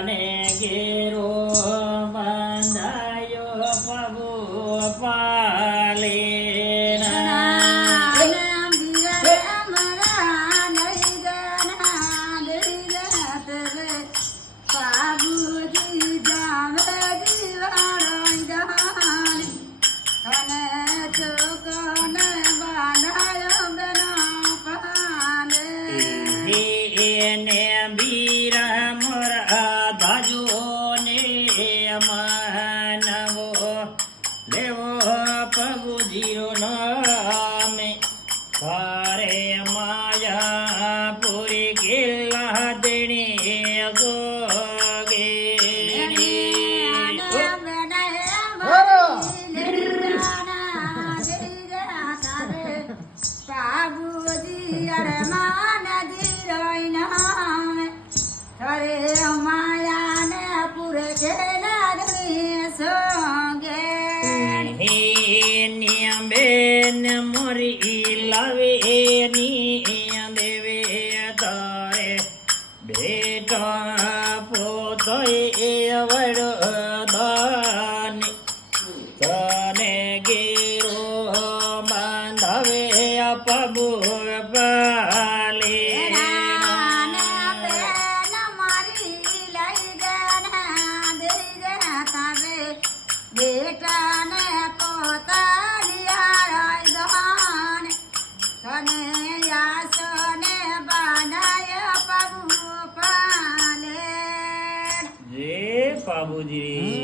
તને ઘેરો બંધાયો પ્રભુ પાલે પ્રભુજીરો નામે તારે માયા પૂરી ગેલા દેણી ગોગે બાબુજી અરમાન જીરોઈ નામે તારે માયા ને પૂરે ગેલા દેણી સોગે બેન મોરી લાવે ની દેવે તારે બેટા પોતોય વડદાની તને ગેરો બાંધાવે પ્રભુ પાલે બેટાને પોતાની આરાધન તને યાસને બાંધાય પ્રભુ પાલે જય બાબુજી